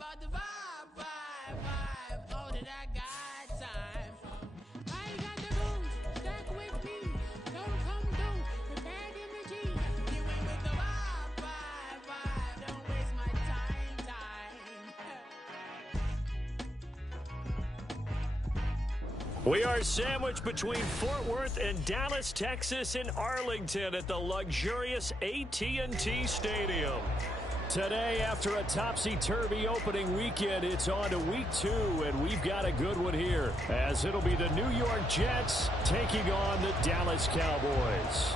about the vibe, vibe, vibe. Oh, that I got time. I ain't got the booze, stack with me. Don't come through with bad energy. You ain't with the vibe, vibe, vibe. Don't waste my time. We are sandwiched between Fort Worth and Dallas, Texas in Arlington at the luxurious AT&T Stadium. Today, after a topsy-turvy opening weekend, it's on to week 2, and we've got a good one here, as it'll be the New York Jets taking on the Dallas Cowboys.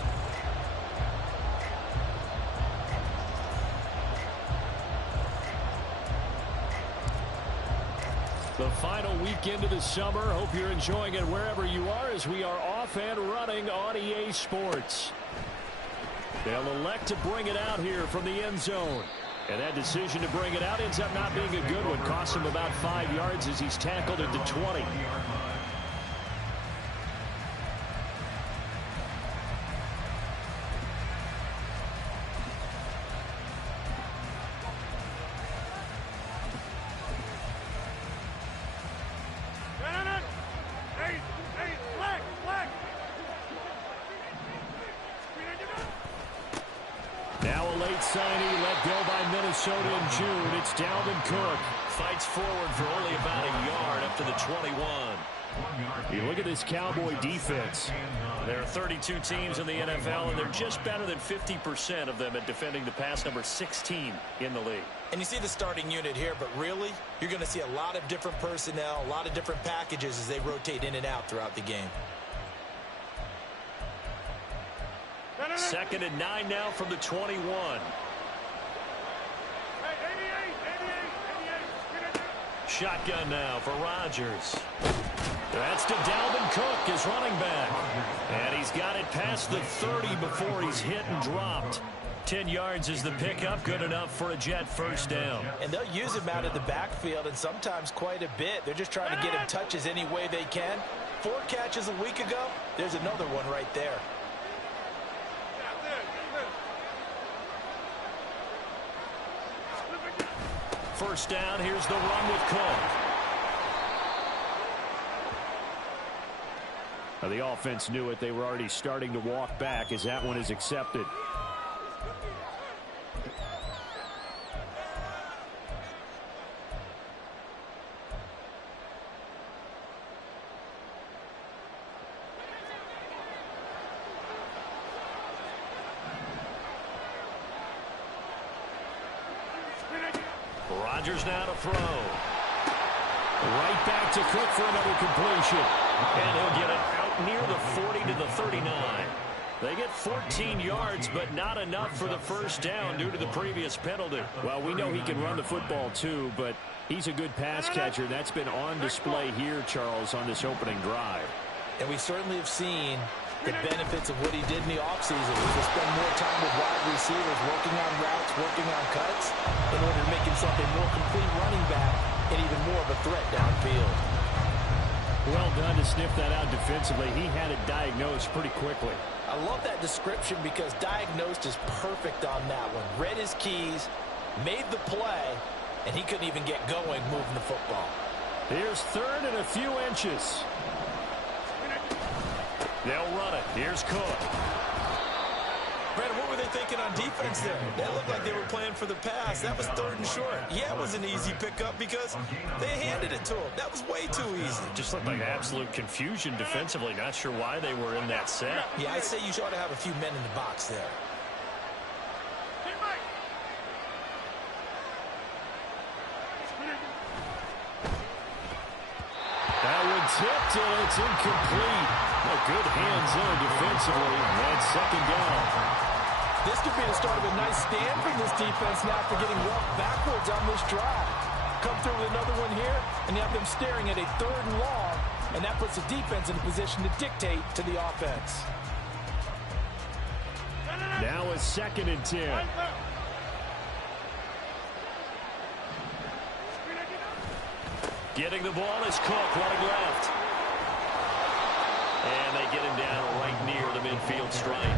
The final weekend of the summer. Hope you're enjoying it wherever you are as we are off and running on EA Sports. They'll elect to bring it out here from the end zone. And that decision to bring it out ends up not being a good one. Cost him about 5 yards as he's tackled at the 20. Signing let go by Minnesota in June. It's Dalvin Cook. Fights forward for only about a yard up to the 21. You look at this Cowboy defense. There are 32 teams in the NFL, and they're just better than 50% of them at defending the pass, number 16 in the league. And you see the starting unit here, but really, you're going to see a lot of different personnel, a lot of different packages as they rotate in and out throughout the game. 2nd and 9 now from the 21. Shotgun now for Rodgers. That's to Dalvin Cook, his running back. And he's got it past the 30 before he's hit and dropped. 10 yards is the pickup, good enough for a Jet first down. And they'll use him out of the backfield, and sometimes quite a bit. They're just trying to get him touches any way they can. 4 catches a week ago, there's another one right there. First down, here's the run with Cook. Now the offense knew it. They were already starting to walk back as that one is accepted. Rodgers now to throw. Right back to Cook for another completion. And he'll get it out near the 40 to the 39. They get 14 yards, but not enough for the first down due to the previous penalty. Well, we know he can run the football too, but he's a good pass catcher. That's been on display here, Charles, on this opening drive. And we certainly have seen the benefits of what he did in the offseason, was to spend more time with wide receivers, working on routes, working on cuts, in order to make himself a more complete running back and even more of a threat downfield. Well done to sniff that out defensively. He had it diagnosed pretty quickly. I love that description because diagnosed is perfect on that one. Read his keys, made the play, and he couldn't even get going moving the football. Here's 3rd and a few inches. They'll run it. Here's Cook. Brandon, what were they thinking on defense there? That looked like they were playing for the pass. That was 3rd and short. Yeah, it was an easy pickup because they handed it to him. That was way too easy. Just looked like absolute confusion defensively. Not sure why they were in that set. Yeah, I'd say you ought to have a few men in the box there. That one tipped, and it's incomplete. A good hands-on defensively, and 2nd down. This could be the start of a nice stand from this defense now after getting walked backwards on this drive. Come through with another one here, and you have them staring at a 3rd and long, and that puts the defense in a position to dictate to the offense. Now a 2nd and 10. Getting the ball is Cook running left. And they get him down right near the midfield stripe.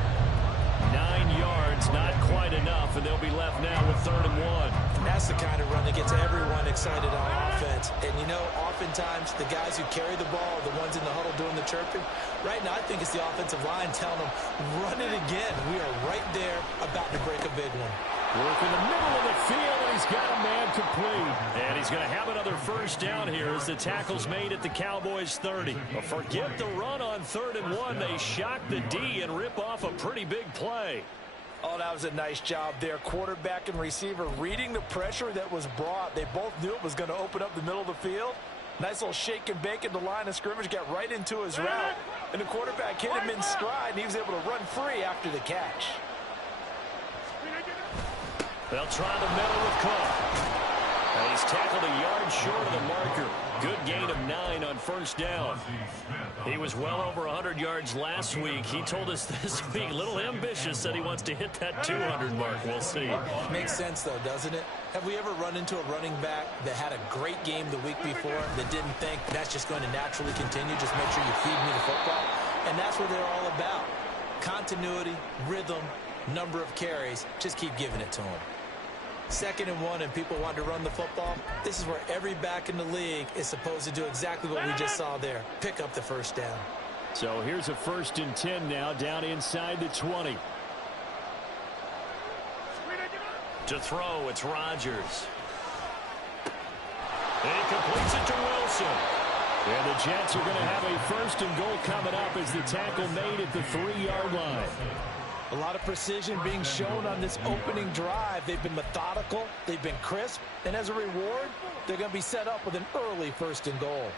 9 yards, not quite enough, and they'll be left now with 3rd and 1. That's the kind of run that gets everyone excited on offense. And, you know, oftentimes the guys who carry the ball are the ones in the huddle doing the chirping. Right now, I think it's the offensive line telling them, run it again. We are right there about to break a big one. Work in the middle of the field, and he's got a man complete. And he's going to have another first down here as the tackle's made at the Cowboys 30. But forget the run on 3rd and 1. They shock the D and rip off a pretty big play. Oh, that was a nice job there. Quarterback and receiver reading the pressure that was brought. They both knew it was going to open up the middle of the field. Nice little shake and bake at the line of scrimmage, got right into his route. And the quarterback hit him in stride, and he was able to run free after the catch. They'll try the middle with Cook. And he's tackled a yard short of the marker. Good gain of 9 on first down. He was well over 100 yards last week. He told us this week, a little ambitious, said he wants to hit that 200 mark. We'll see. Makes sense, though, doesn't it? Have we ever run into a running back that had a great game the week before that didn't think that's just going to naturally continue? Just make sure you feed me the football. And that's what they're all about. Continuity, rhythm, number of carries. Just keep giving it to them. 2nd and 1 and people want to run the football. This is where every back in the league is supposed to do exactly what we just saw there. Pick up the first down. So here's a 1st and 10 now, down inside the 20. To throw, it's Rodgers. And he completes it to Wilson. And the Jets are going to have a 1st and goal coming up as the tackle made at the 3-yard line. A lot of precision being shown on this opening drive. They've been methodical, they've been crisp, and as a reward, they're going to be set up with an early 1st and goal.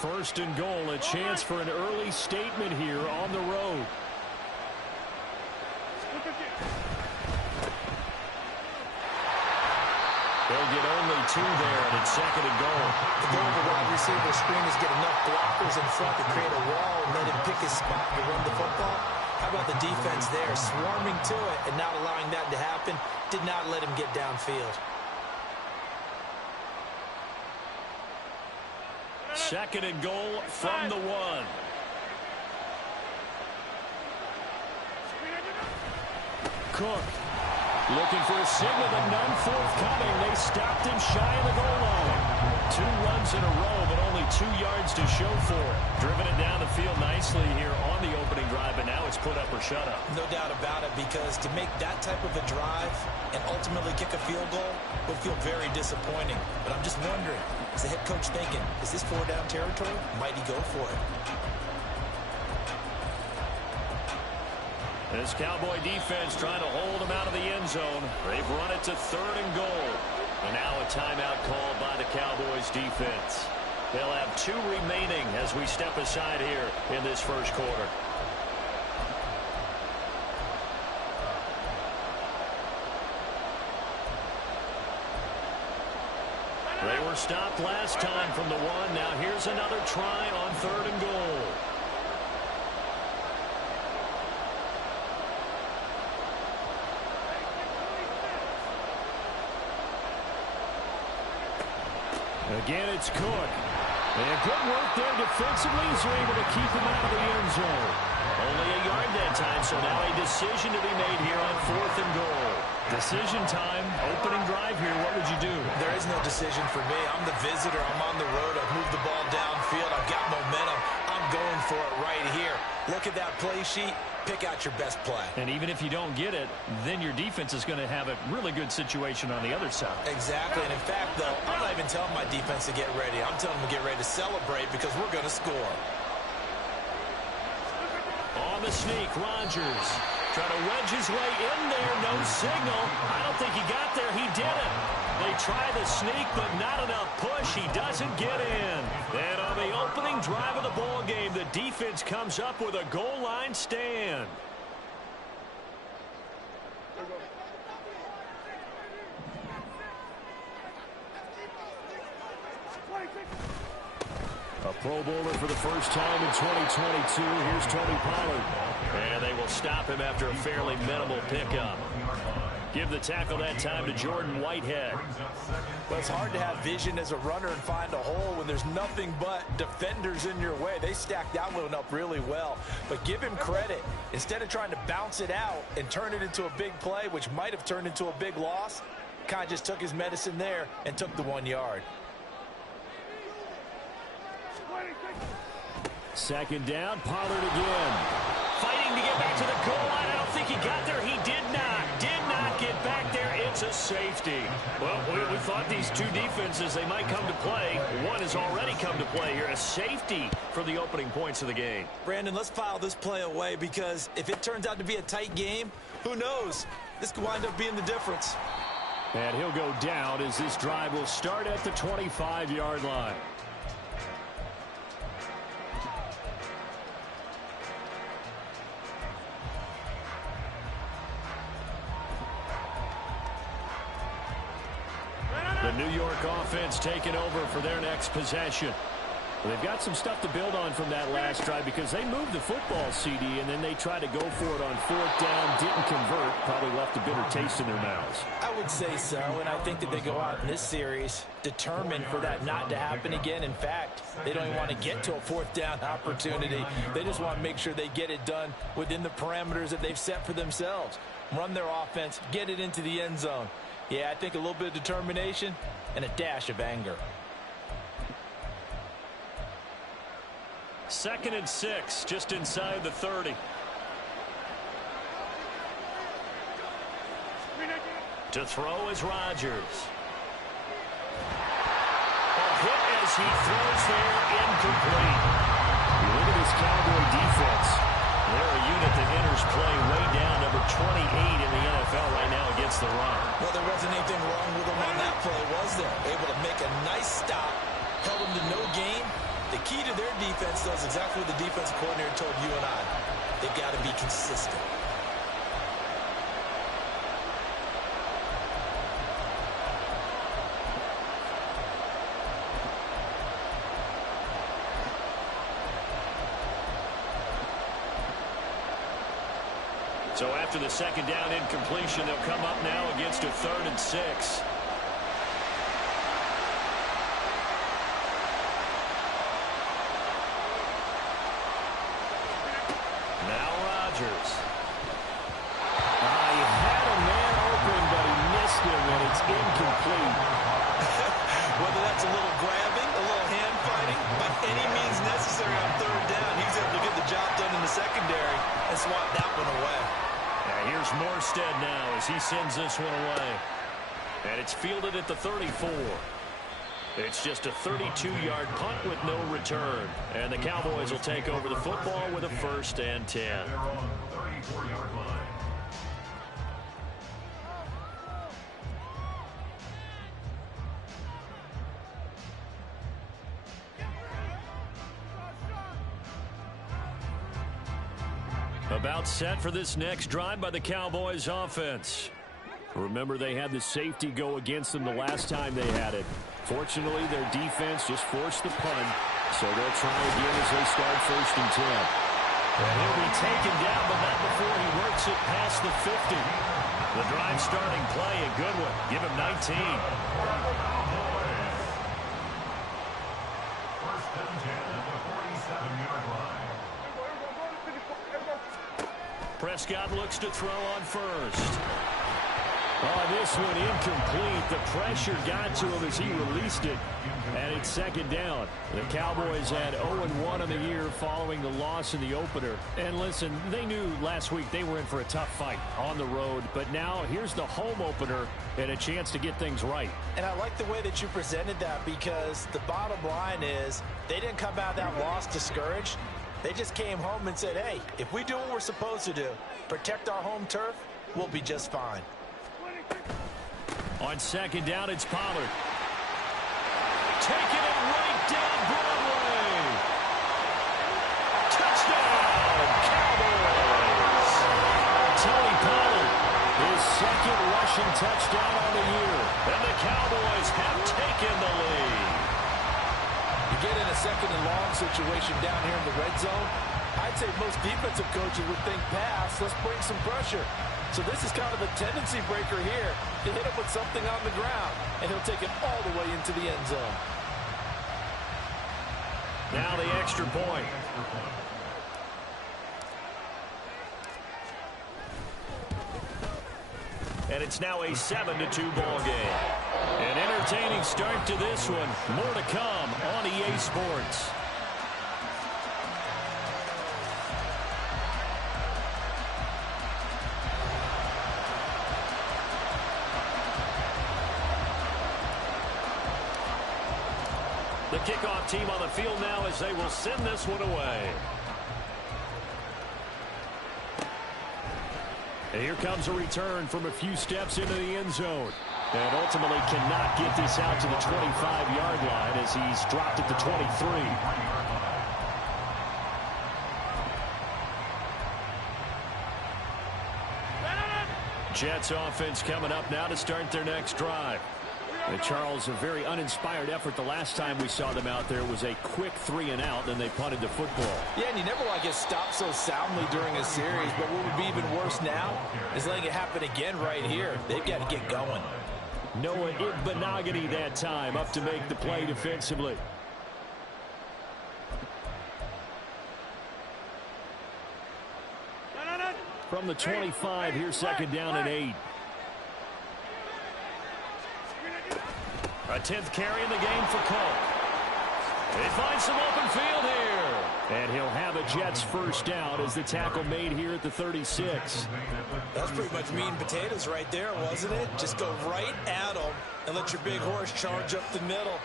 1st and goal, a chance for an early statement here on the road. They'll get only 2 there, and it's 2nd and goal. The goal of the wide receiver screen is get enough blockers in front to create a wall and let him pick his spot to run the football. How about the defense there, swarming to it and not allowing that to happen? Did not let him get downfield. 2nd and goal from the 1. Cook looking for a signal, but none forthcoming. They stopped him shy of the goal line. 2 runs in a row, but only 2 yards to show for it. Driven it down the field nicely here on the opening drive, but now it's put up or shut up. No doubt about it, because to make that type of a drive and ultimately kick a field goal would feel very disappointing. But I'm just wondering, is the head coach thinking, is this 4-down territory? Might he go for it? This Cowboy defense trying to hold him out of the end zone. They've run it to 3rd and goal. And now a timeout called by the Cowboys defense. They'll have 2 remaining as we step aside here in this 1st quarter. They were stopped last time from the 1. Now here's another try on 3rd and goal. Again, it's Cook. And good work there defensively as they're able to keep him out of the end zone. Only a yard that time, so now a decision to be made here on 4th and goal. Decision time, opening drive here. What would you do? There is no decision for me. I'm the visitor. I'm on the road. I've moved the ball downfield. I've got momentum. I'm going for it right here. Look at that play sheet. Pick out your best play. And even if you don't get it, then your defense is going to have a really good situation on the other side. Exactly. And in fact, though, I'm not even telling my defense to get ready. I'm telling them to get ready to celebrate because we're going to score. On the sneak, Rodgers trying to wedge his way in there. No signal. I don't think he got there. He didn't. They try the sneak, but not enough push. He doesn't get in. And on the opening drive of the ball game, the defense comes up with a goal line stand. A Pro Bowler for the first time in 2022. Here's Tony Pollard. And they will stop him after a fairly minimal pickup. Give the tackle that time to Jordan Whitehead. Well, it's hard to have vision as a runner and find a hole when there's nothing but defenders in your way. They stacked that one up really well. But give him credit. Instead of trying to bounce it out and turn it into a big play, which might have turned into a big loss, kind of just took his medicine there and took the 1 yard. Second down, Pollard again. Fighting to get back to the goal line. I don't think he got there. He did not get back there. It's a safety. Well, we thought these two defenses, they might come to play. One has already come to play here. A safety for the opening points of the game. Brandon, let's file this play away because if it turns out to be a tight game, who knows? This could wind up being the difference. And he'll go down as this drive will start at the 25-yard line. The New York offense taking over for their next possession. They've got some stuff to build on from that last drive because they moved the football, CD, and then they tried to go for it on fourth down, didn't convert, probably left a bitter taste in their mouths. I would say so, and I think that they go out in this series determined for that not to happen again. In fact, they don't even want to get to a fourth down opportunity. They just want to make sure they get it done within the parameters that they've set for themselves. Run their offense, get it into the end zone. Yeah, I think a little bit of determination and a dash of anger. 2nd and 6, just inside the 30. To throw is Rodgers. A hit as he throws there, incomplete. You look at this Cowboy defense. They're a unit that enters play way down, number 28 in the NFL right now against the run. Well, there wasn't anything wrong with them on that play, was there? Able to make a nice stop, held them to no gain. The key to their defense, though, is exactly what the defensive coordinator told you and I. They've got to be consistent. So after the second down incompletion, they'll come up now against a 3rd and 6. Now Rodgers. He had a man open, but he missed him, and it's incomplete. Whether that's a little grabbing, a little hand fighting, by any means necessary on 3rd down, he's able to get the job done in the secondary and swat that one away. Here's Morstead now as he sends this one away. And it's fielded at the 34. It's just a 32-yard punt with no return. And the Cowboys will take over the football with a 1st and 10. About set for this next drive by the Cowboys offense. Remember, they had the safety go against them the last time they had it. Fortunately, their defense just forced the punt, so they'll try again as they start 1st and 10. And he'll be taken down, but not before he works it past the 50. The drive starting play, a good one. Give him 19. Prescott looks to throw on first. This one incomplete. The pressure got to him as he released it. And it's 2nd down. The Cowboys had 0-1 on the year following the loss in the opener. And listen, they knew last week they were in for a tough fight on the road. But now here's the home opener and a chance to get things right. And I like the way that you presented that because the bottom line is they didn't come out of that loss discouraged. They just came home and said, hey, if we do what we're supposed to do, protect our home turf, we'll be just fine. On 2nd down, it's Pollard. Taking it right down Broadway. Touchdown, Cowboys. Tony Pollard, his 2nd rushing touchdown on the year. And the Cowboys have taken the lead. You get in a 2nd and long situation down here in the red zone, I'd say most defensive coaches would think pass, let's bring some pressure. So this is kind of a tendency breaker here to hit him with something on the ground, and he'll take it all the way into the end zone. Now the extra point. and it's now a 7-2 ball game. An entertaining start to this one. More to come on EA Sports. The kickoff team on the field now as they will send this one away. And here comes a return from a few steps into the end zone. And ultimately cannot get this out to the 25-yard line as he's dropped at the 23. Jets offense coming up now to start their next drive. And Charles, a very uninspired effort. The last time we saw them out there was a quick 3-and-out, and they punted the football. Yeah, and you never want to get stopped so soundly during a series, but what would be even worse now is letting it happen again right here. They've got to get going. Noah Igbinoghene that time up to make the play defensively. From the 25, here's second down and 8. A 10th carry in the game for Cook. They find some open field here. And he'll have a Jets first down as the tackle made here at the 36. That's pretty much meat and potatoes right there, wasn't it? Just go right at them and let your big horse charge up the middle.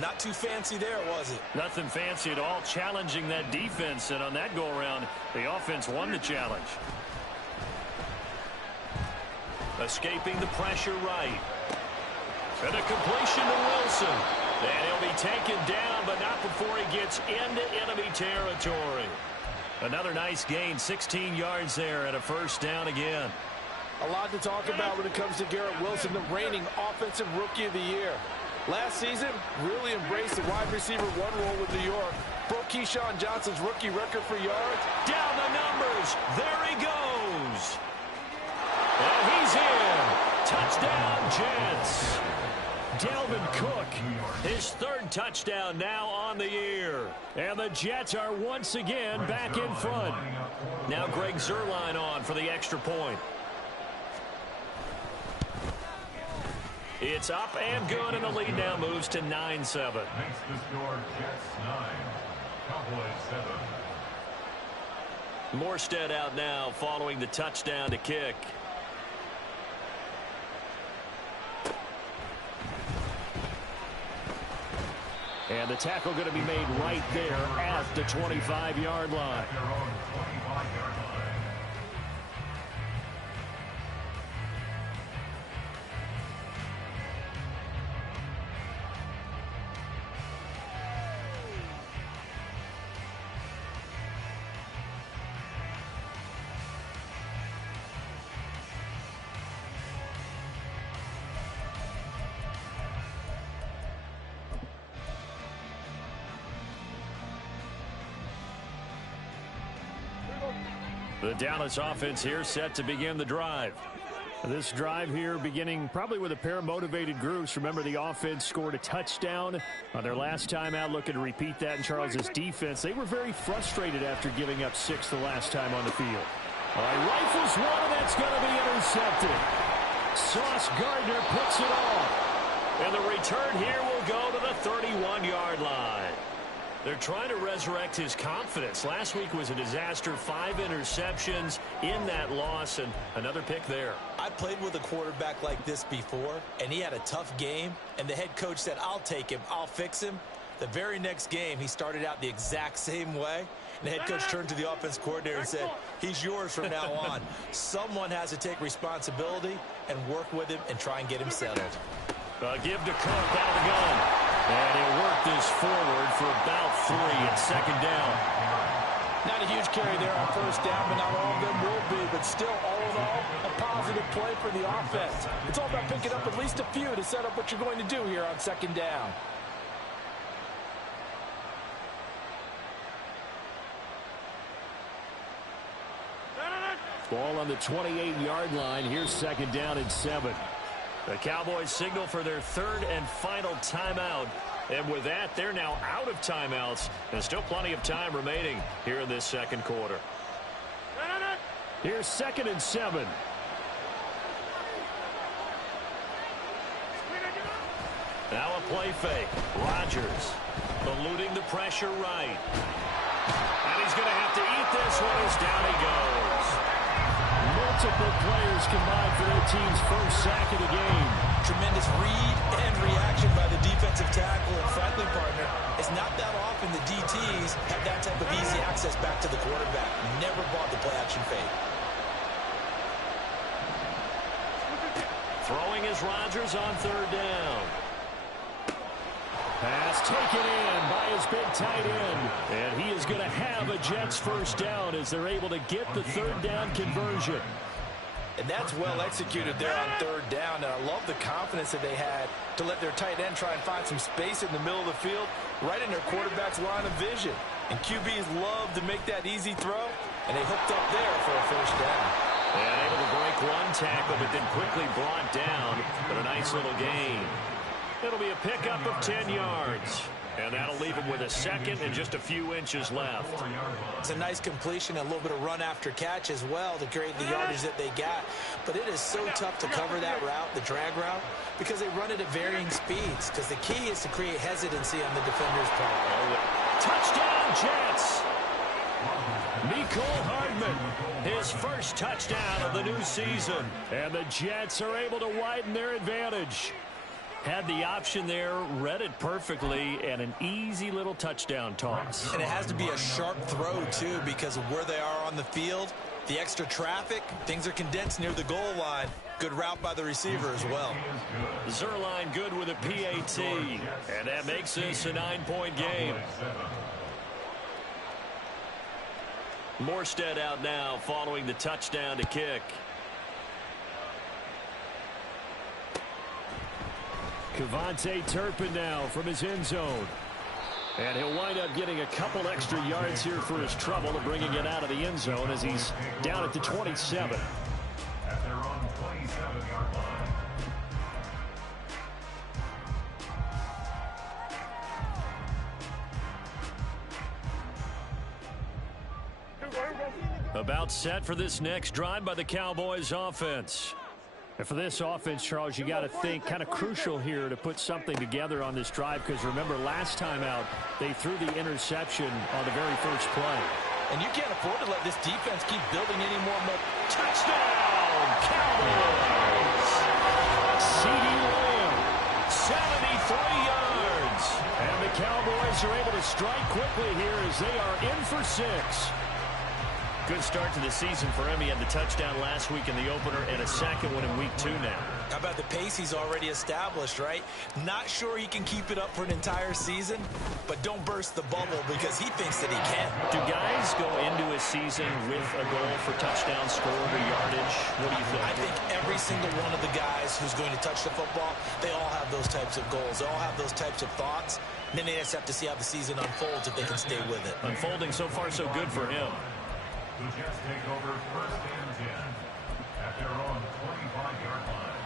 Not too fancy there, was it? Nothing fancy at all, challenging that defense. And on that go-around, the offense won the challenge. Escaping the pressure right. And a completion to Wilson. And he'll be taken down, but not before he gets into enemy territory. Another nice gain, 16 yards there, and a first down again. A lot to talk about when it comes to Garrett Wilson, the reigning offensive rookie of the year. Last season, really embraced the wide receiver one role with New York. Broke Keyshawn Johnson's rookie record for yards. Down the numbers. There he goes. And he's in. Touchdown, Jets. Dalvin Cook, his third touchdown now on the year. And the Jets are once again back in front. Now Greg Zuerlein on for the extra point. It's up and good, and the lead now moves to 9-7. Makes the score Jets 9, Cowboys 7. Morstead out now following the touchdown to kick. And the tackle going to be made right there at the 25-yard line. Their own 25-yard line. The Dallas offense here set to begin the drive. This drive here beginning probably with a pair of motivated groups. Remember, the offense scored a touchdown on their last time out, looking to repeat that in Charles's defense. They were very frustrated after giving up 6 the last time on the field. All right, rifles one, and that's going to be intercepted. Sauce Gardner puts it off. And the return here will go to the 31-yard line. They're trying to resurrect his confidence. Last week was a disaster. 5 interceptions in that loss, and another pick there. I played with a quarterback like this before, and he had a tough game, and the head coach said, I'll take him, I'll fix him. The very next game, he started out the exact same way. And the head coach turned to the offense coordinator and said, he's yours from now on. Someone has to take responsibility and work with him and try and get him settled. Give to Cook out of the gun. And he'll work this forward for about 3 at second down. Not a huge carry there on first down, but not all of them will be. But still, all in all, a positive play for the offense. It's all about picking up at least a few to set up what you're going to do here on second down. Ball on the 28-yard line. Here's second down and 7. The Cowboys signal for their third and final timeout. And with that, they're now out of timeouts. There's still plenty of time remaining here in this second quarter. Here's second and 7. Now a play fake. Rodgers eluding the pressure right. And he's going to have to eat this one as down he goes. Multiple players combined for their team's first sack of the game. Tremendous read and reaction by the defensive tackle and friendly partner. It's not that often the DTs have that type of easy access back to the quarterback. Never bought the play-action fake. Throwing is Rodgers on third down. Pass taken in by his big tight end. And he is going to have a Jets first down as they're able to get the third down conversion. And that's well executed there on third down. And I love the confidence that they had to let their tight end try and find some space in the middle of the field, right in their quarterback's line of vision. And QBs love to make that easy throw, and they hooked up there for a first down. And able to break one tackle, but then quickly brought down. But a nice little gain. It'll be a pickup of 10 yards. And that'll leave him with a second and just a few inches left. It's a nice completion, a little bit of run after catch as well to create the yardage that they got. But it is so tough to cover that route, the drag route, because they run it at varying speeds. Because the key is to create hesitancy on the defender's part. Touchdown, Jets! Mecole Hardman, his first touchdown of the new season. And the Jets are able to widen their advantage. Had the option there, read it perfectly, and an easy little touchdown toss. And it has to be a sharp throw, too, because of where they are on the field. The extra traffic, things are condensed near the goal line. Good route by the receiver as well. Zerline good with a PAT, and that makes this a 9-point game. Morstead out now following the touchdown to kick. Kevontae Turpin now from his end zone. And he'll wind up getting a couple extra yards here for his trouble and bringing it out of the end zone as he's down at the 27. At their own 27-yard line. About set for this next drive by the Cowboys offense. And for this offense, Charles, you got to think kind of crucial here to put something together on this drive, because remember last time out they threw the interception on the very first play. And you can't afford to let this defense keep building any more. Touchdown, Cowboys! CeeDee Lamb, 73 yards. and the Cowboys are able to strike quickly here as they are in for 6. Good start to the season for him. He had the touchdown last week in the opener and a second one in week 2 now. How about the pace he's already established, right? Not sure he can keep it up for an entire season, but don't burst the bubble because he thinks that he can. Do guys go into a season with a goal for touchdown scored or yardage? What do you think? I think every single one of the guys who's going to touch the football, they all have those types of goals. They all have those types of thoughts. And then they just have to see how the season unfolds if they can stay with it. Unfolding so far so good for him. The Jets take over first and 10 at their own 25-yard line.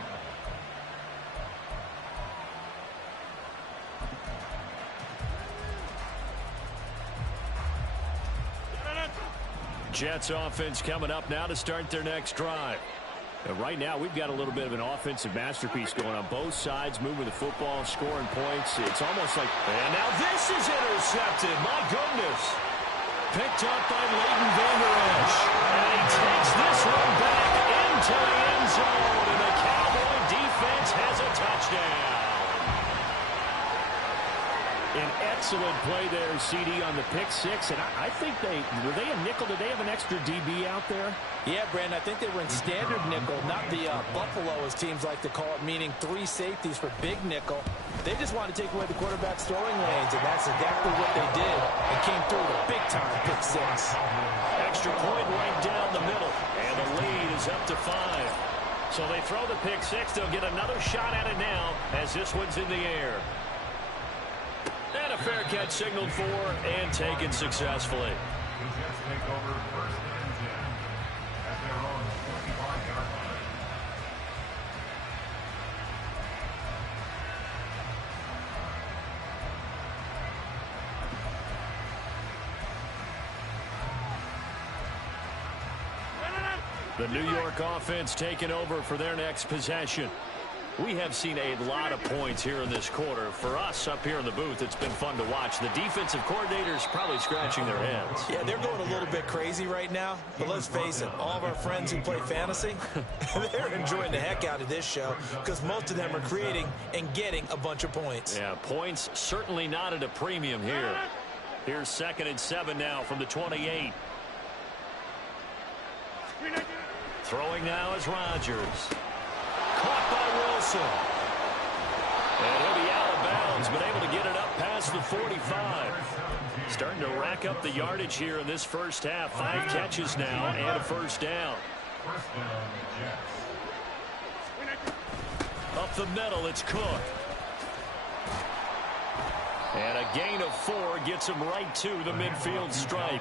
Jets offense coming up now to start their next drive. And right now we've got a little bit of an offensive masterpiece going on both sides, moving the football, scoring points. It's almost like... And now this is intercepted. My goodness. Picked up by Leighton Vander Esch. And he takes this one back into the end zone. And the Cowboy defense has a touchdown. An excellent play there, CD, on the pick 6. And I think were they a nickel? Did they have an extra DB out there? Yeah, Brandon, I think they were in standard nickel, not the Buffalo, as teams like to call it, meaning 3 safeties for big nickel. They just wanted to take away the quarterback's throwing lanes, and that's exactly what they did, and came through with a big-time pick 6. Extra point right down the middle, and the lead is up to 5. So they throw the pick 6. They'll get another shot at it now as this one's in the air. And a fair catch signaled for and taken successfully. The Jets take over first and 10 at their own 25-yard line. The New York offense taking over for their next possession. We have seen a lot of points here in this quarter. For us up here in the booth, it's been fun to watch. The defensive coordinators probably scratching their heads. Yeah, they're going a little bit crazy right now. But let's face it, all of our friends who play fantasy, they're enjoying the heck out of this show because most of them are creating and getting a bunch of points. Yeah, points certainly not at a premium here. Here's 2nd and 7 now from the 28. Throwing now is Rodgers. Caught by Wilson. And he'll be out of bounds, but able to get it up past the 45. Starting to rack up the yardage here in this first half. 5 catches now and a first down. Up the middle, it's Cook. And a gain of 4 gets him right to the midfield stripe.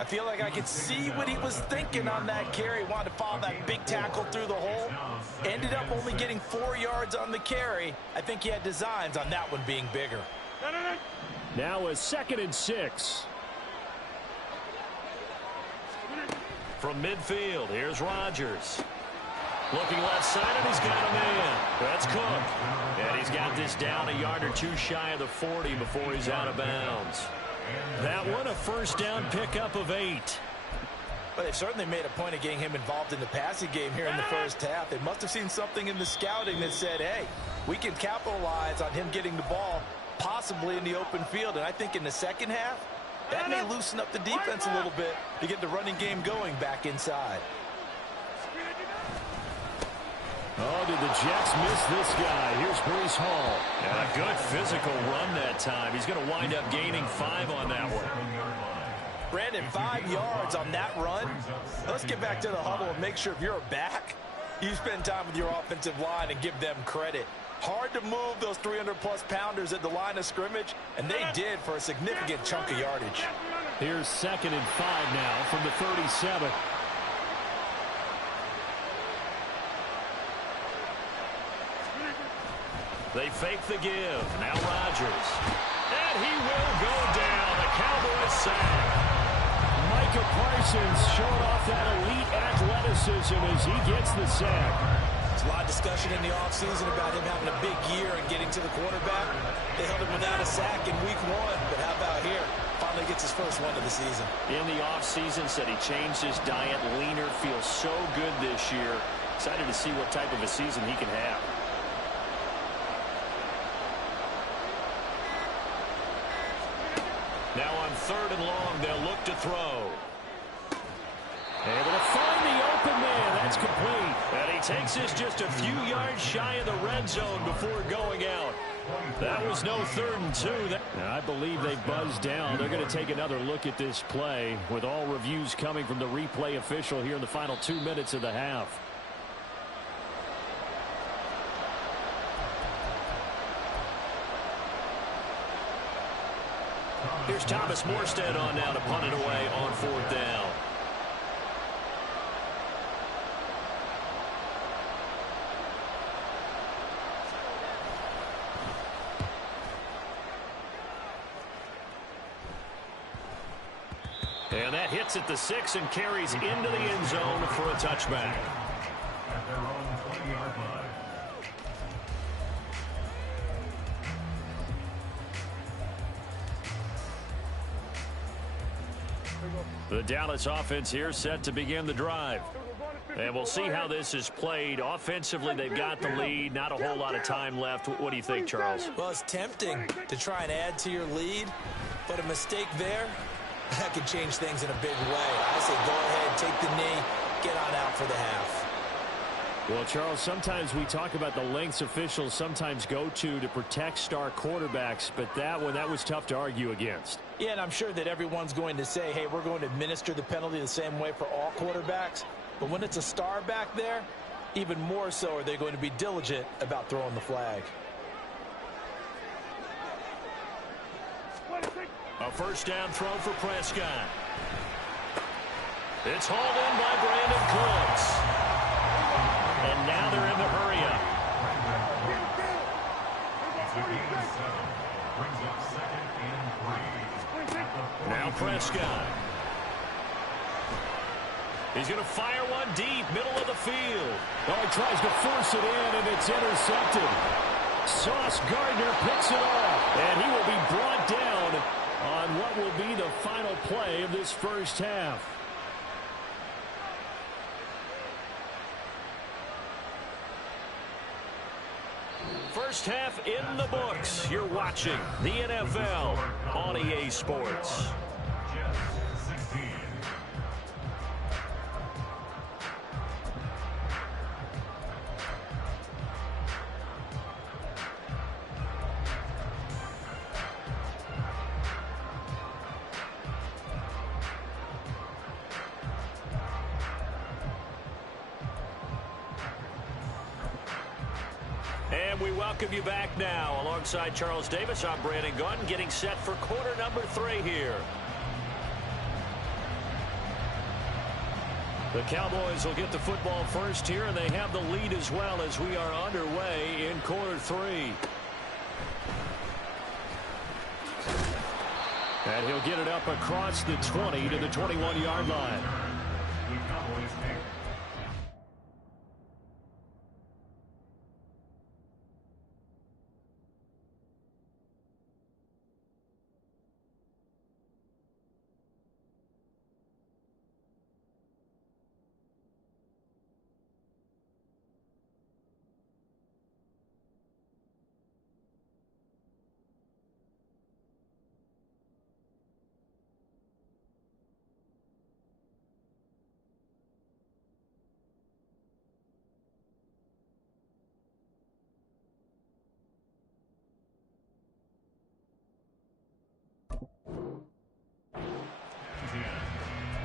I feel like I could see what he was thinking on that carry. Wanted to follow that big tackle through the hole. Ended up only getting 4 yards on the carry. I think he had designs on that one being bigger. Now a 2nd and 6. From midfield, here's Rodgers. Looking left side, and he's got a man. That's Cook. And he's got this down a yard or 2 shy of the 40 before he's out of bounds. That one, a first down pickup of 8. But they've certainly made a point of getting him involved in the passing game here in the first half. They must have seen something in the scouting that said, hey, we can capitalize on him getting the ball possibly in the open field. And I think in the second half, that may loosen up the defense a little bit to get the running game going back inside. Oh, did the Jets miss this guy? Here's Breece Hall. And a good physical run that time. He's going to wind up gaining 5 on that one. Brandon, 5 yards on that run. Let's get back to the huddle and make sure if you're a back, you spend time with your offensive line and give them credit. Hard to move those 300-plus pounders at the line of scrimmage, and they did for a significant chunk of yardage. Here's 2nd and 5 now from the 37. They fake the give. Now Rodgers. And he will go down. The Cowboys sack. Micah Parsons showing off that elite athleticism as he gets the sack. There's a lot of discussion in the offseason about him having a big year and getting to the quarterback. They held him without a sack in week 1, but how about here? Finally gets his first one of the season. In the offseason, said he changed his diet, leaner, feels so good this year. Excited to see what type of a season he can have. Now on 3rd and long, they'll look to throw. Able to find the open man. That's complete. And he takes this just a few yards shy of the red zone before going out. That was no 3rd and 2. Now, I believe they buzzed down. They're going to take another look at this play with all reviews coming from the replay official here in the final 2 minutes of the half. Here's Thomas Morstead on now to punt it away on 4th down. And that hits at the 6 and carries into the end zone for a touchback. At their own 20-yard line. The Dallas offense here set to begin the drive. And we'll see how this is played. Offensively, they've got the lead. Not a whole lot of time left. What do you think, Charles? Well, it's tempting to try and add to your lead, but a mistake there, that could change things in a big way. I say go ahead, take the knee, get on out for the half. Well, Charles, sometimes we talk about the lengths officials sometimes go to protect star quarterbacks, but that was tough to argue against. Yeah, and I'm sure that everyone's going to say, hey, we're going to administer the penalty the same way for all quarterbacks. But when it's a star back there, even more so are they going to be diligent about throwing the flag. A first down throw for Prescott. It's hauled in by Brandon Cooks. And now they're in the hurry up. Now Prescott. He's going to fire one deep, middle of the field. Oh, he tries to force it in, and it's intercepted. Sauce Gardner picks it off, and he will be brought down on what will be the final play of this first half. First half in the books. You're watching the NFL on EA Sports. And we welcome you back now. Alongside Charles Davis, I'm Brandon Gunn, getting set for quarter number 3 here. The Cowboys will get the football first here, and they have the lead as well as we are underway in quarter 3. And he'll get it up across the 20 to the 21-yard line.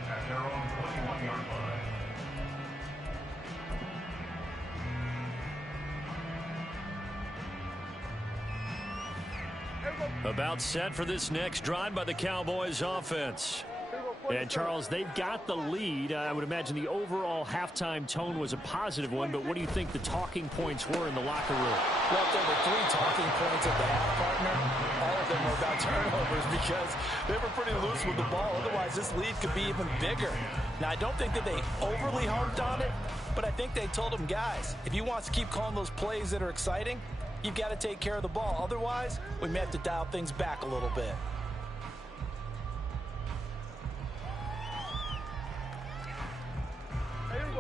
At their own 21-yard line. About set for this next drive by the Cowboys offense. And, Charles, they've got the lead. I would imagine the overall halftime tone was a positive one, but what do you think the talking points were in the locker room? Well, there were 3 talking points at the half, partner. All of them were about turnovers because they were pretty loose with the ball. Otherwise, this lead could be even bigger. Now, I don't think that they overly harped on it, but I think they told them, guys, if you want to keep calling those plays that are exciting, you've got to take care of the ball. Otherwise, we may have to dial things back a little bit.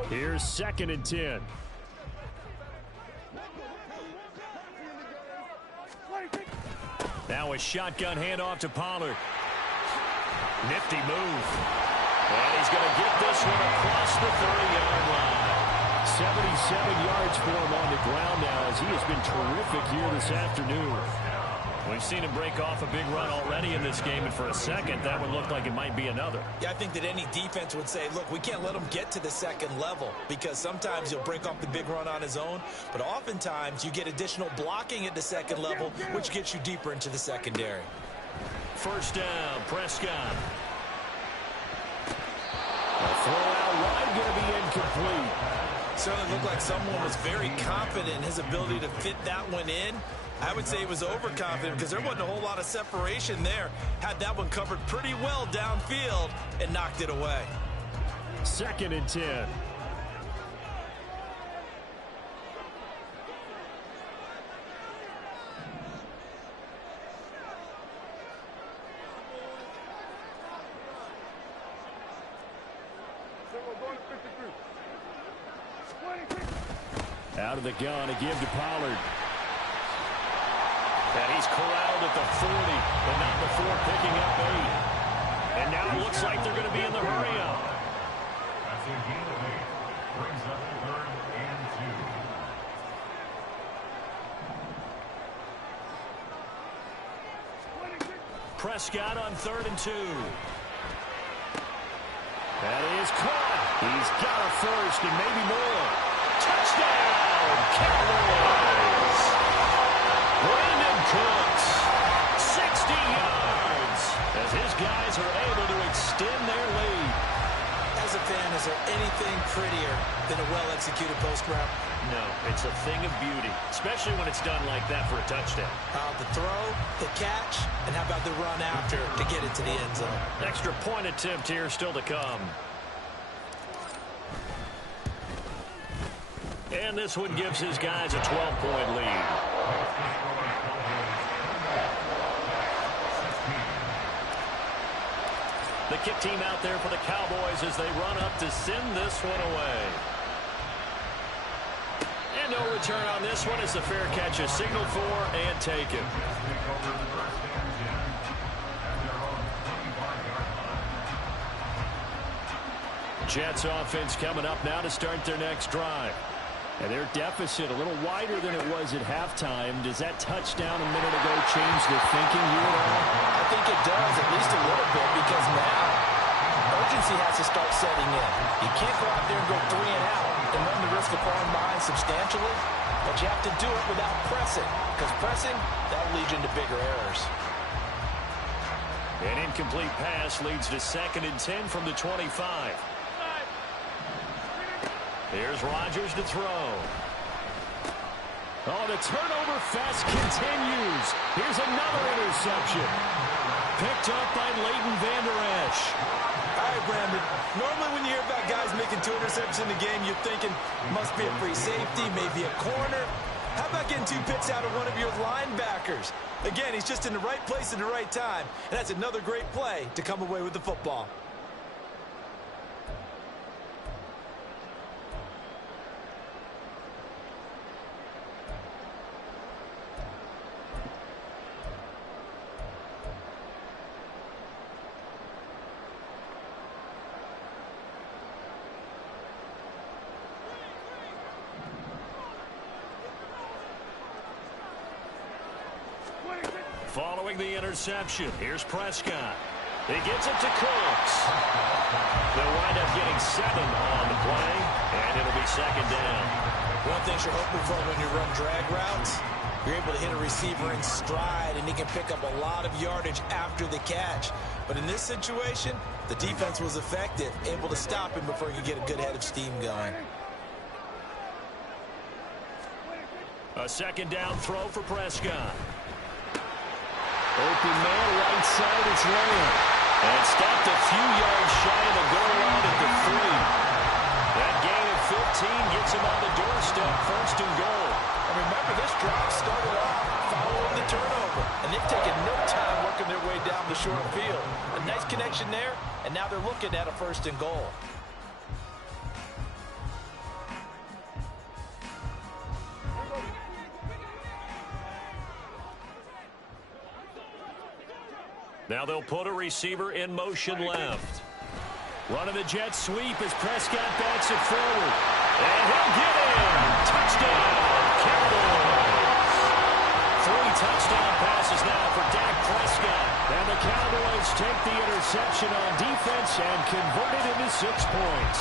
Here's 2nd and 10. Now a shotgun handoff to Pollard. Nifty move. And he's going to get this one across the 30-yard line. 77 yards for him on the ground now as he has been terrific here this afternoon. We've seen him break off a big run already in this game, and for a second, that would look like it might be another. Yeah, I think that any defense would say, look, we can't let him get to the second level because sometimes he'll break off the big run on his own, but oftentimes you get additional blocking at the second level, which gets you deeper into the secondary. First down, Prescott. A throw out wide, going to be incomplete. Certainly looked like someone was very confident in his ability to fit that one in. I would say he was overconfident because there wasn't a whole lot of separation there. Had that one covered pretty well downfield and knocked it away. 2nd and 10. Out of the gun to give to Pollard. And he's corralled at the 40, but not before picking up 8. And now it looks like they're going to be in the hurry-up. That's a gain of 8. Brings up 3rd and 2. Prescott on 3rd and 2. That is caught. He's got a first and maybe more. Touchdown, Cowboys! Brandon Cooks, 60 yards, as his guys are able to extend their lead. As a fan, is there anything prettier than a well-executed post route? No, it's a thing of beauty, especially when it's done like that for a touchdown. The throw, the catch, and how about the run after to get it to the end zone? Extra point attempt here still to come. And this one gives his guys a 12-point lead. The kick team out there for the Cowboys as they run up to send this one away. And no return on this one as the fair catch is signaled for and taken. Jets offense coming up now to start their next drive. And their deficit a little wider than it was at halftime. Does that touchdown a minute ago change the thinking here at all? I think it does, at least a little bit, because now urgency has to start setting in. You can't go out there and go 3 and out and run the risk of falling behind substantially, but you have to do it without pressing, because pressing, that leads you into bigger errors. An incomplete pass leads to 2nd and 10 from the 25. Here's Rodgers to throw. Oh, the turnover fest continues. Here's another interception. Picked up by Leighton Vander Esch. All right, Brandon. Normally when you hear about guys making 2 interceptions in the game, you're thinking must be a free safety, maybe a corner. How about getting 2 picks out of one of your linebackers? Again, he's just in the right place at the right time. And that's another great play to come away with the football. Following the interception, here's Prescott. He gets it to Cooks. They'll wind up getting 7 on the play, and it'll be 2nd down. One thing you're hoping for when you run drag routes, you're able to hit a receiver in stride, and he can pick up a lot of yardage after the catch. But in this situation, the defense was effective, able to stop him before he could get a good head of steam going. A 2nd down throw for Prescott. Open man, right side, it's Lamb. And stopped a few yards shy of the goal line at the 3. That gain of 15 gets him on the doorstep, 1st and goal. And remember, this drive started off following the turnover. And they've taken no time working their way down the short field. A nice connection there, and now they're looking at a 1st and goal. Now they'll put a receiver in motion left. Running the jet sweep as Prescott backs it forward. And he'll get in. Touchdown, Cowboys. 3 touchdown passes now for Dak Prescott. And the Cowboys take the interception on defense and convert it into 6 points.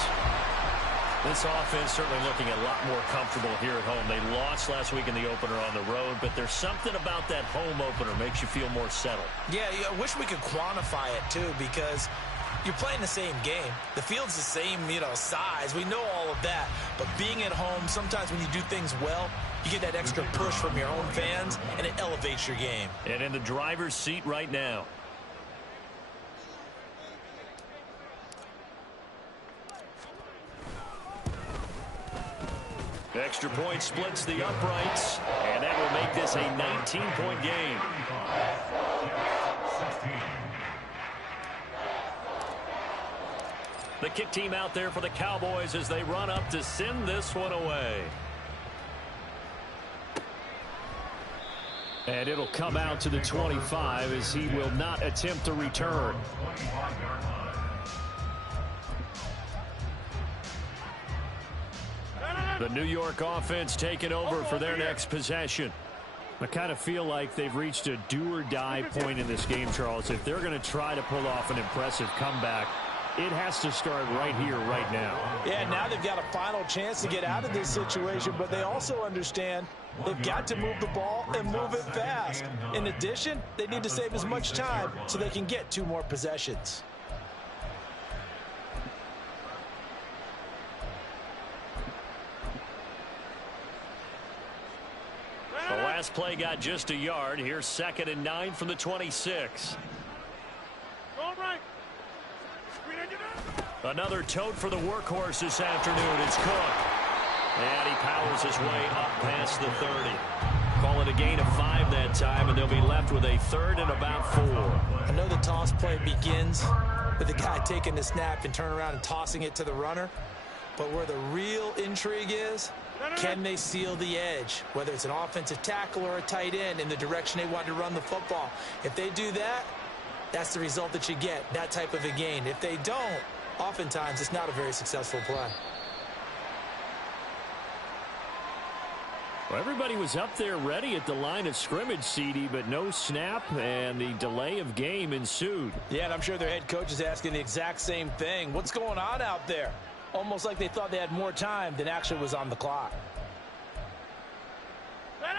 This offense certainly looking a lot more comfortable here at home. They lost last week in the opener on the road, but there's something about that home opener makes you feel more settled. Yeah, I wish we could quantify it, too, because you're playing the same game. The field's the same, size. We know all of that. But being at home, sometimes when you do things well, you get that extra push from your own fans, and it elevates your game. And in the driver's seat right now. Extra point splits the uprights, and that will make this a 19-point game. The kick team out there for the Cowboys as they run up to send this one away. And it'll come out to the 25 as he will not attempt to return. The New York offense taking over for their next possession. I kind of feel like they've reached a do-or-die point in this game, Charles. If they're going to try to pull off an impressive comeback, it has to start right here, right now. Yeah, now they've got a final chance to get out of this situation, but they also understand they've got to move the ball and move it fast. In addition, they need to save as much time so they can get 2 more possessions. The last play got just a yard. Here's 2nd and 9 from the 26. Another tote for the workhorse this afternoon. It's Cook. And he powers his way up past the 30. Call it a gain of 5 that time, and they'll be left with a 3rd and about 4. I know the toss play begins with the guy taking the snap and turning around and tossing it to the runner. But where the real intrigue is, can they seal the edge, whether it's an offensive tackle or a tight end, in the direction they want to run the football? If they do that, that's the result that you get, that type of a gain. If they don't, oftentimes it's not a very successful play. Well, everybody was up there ready at the line of scrimmage, CD, but no snap, and the delay of game ensued. Yeah, and I'm sure their head coach is asking the exact same thing. What's going on out there? Almost like they thought they had more time than actually was on the clock.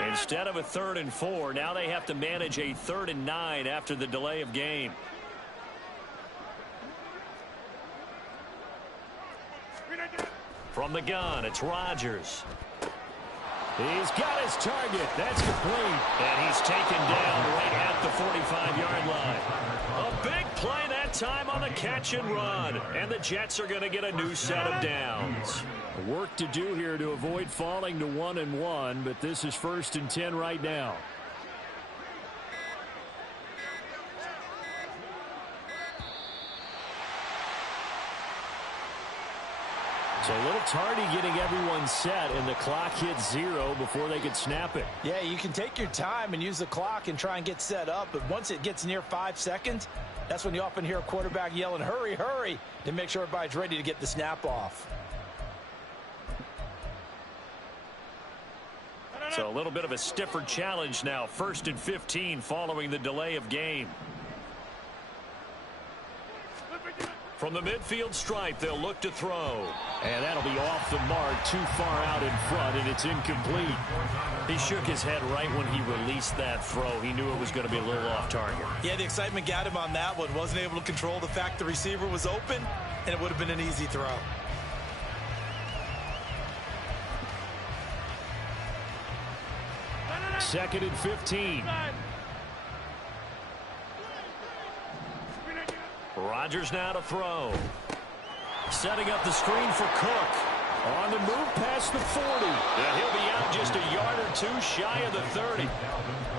Instead of a 3rd and 4, now they have to manage a 3rd and 9 after the delay of game. From the gun, it's Rodgers. He's got his target. That's complete. And he's taken down right at the 45-yard line. A big play that time on the catch and run. And the Jets are going to get a new set of downs. Work to do here to avoid falling to 1-1, but this is 1st and 10 right now. So a little tardy getting everyone set, and the clock hits 0 before they could snap it. Yeah, you can take your time and use the clock and try and get set up, but once it gets near 5 seconds, that's when you often hear a quarterback yelling, hurry, hurry, to make sure everybody's ready to get the snap off. So a little bit of a stiffer challenge now. 1st and 15 following the delay of game. From the midfield stripe, they'll look to throw. And that'll be off the mark, too far out in front, and it's incomplete. He shook his head right when he released that throw. He knew it was going to be a little off target. Yeah, the excitement got him on that one. Wasn't able to control the fact the receiver was open, and it would have been an easy throw. Second and 15. Rodgers now to throw. Setting up the screen for Cook. On the move past the 40. And he'll be out just a yard or two shy of the 30.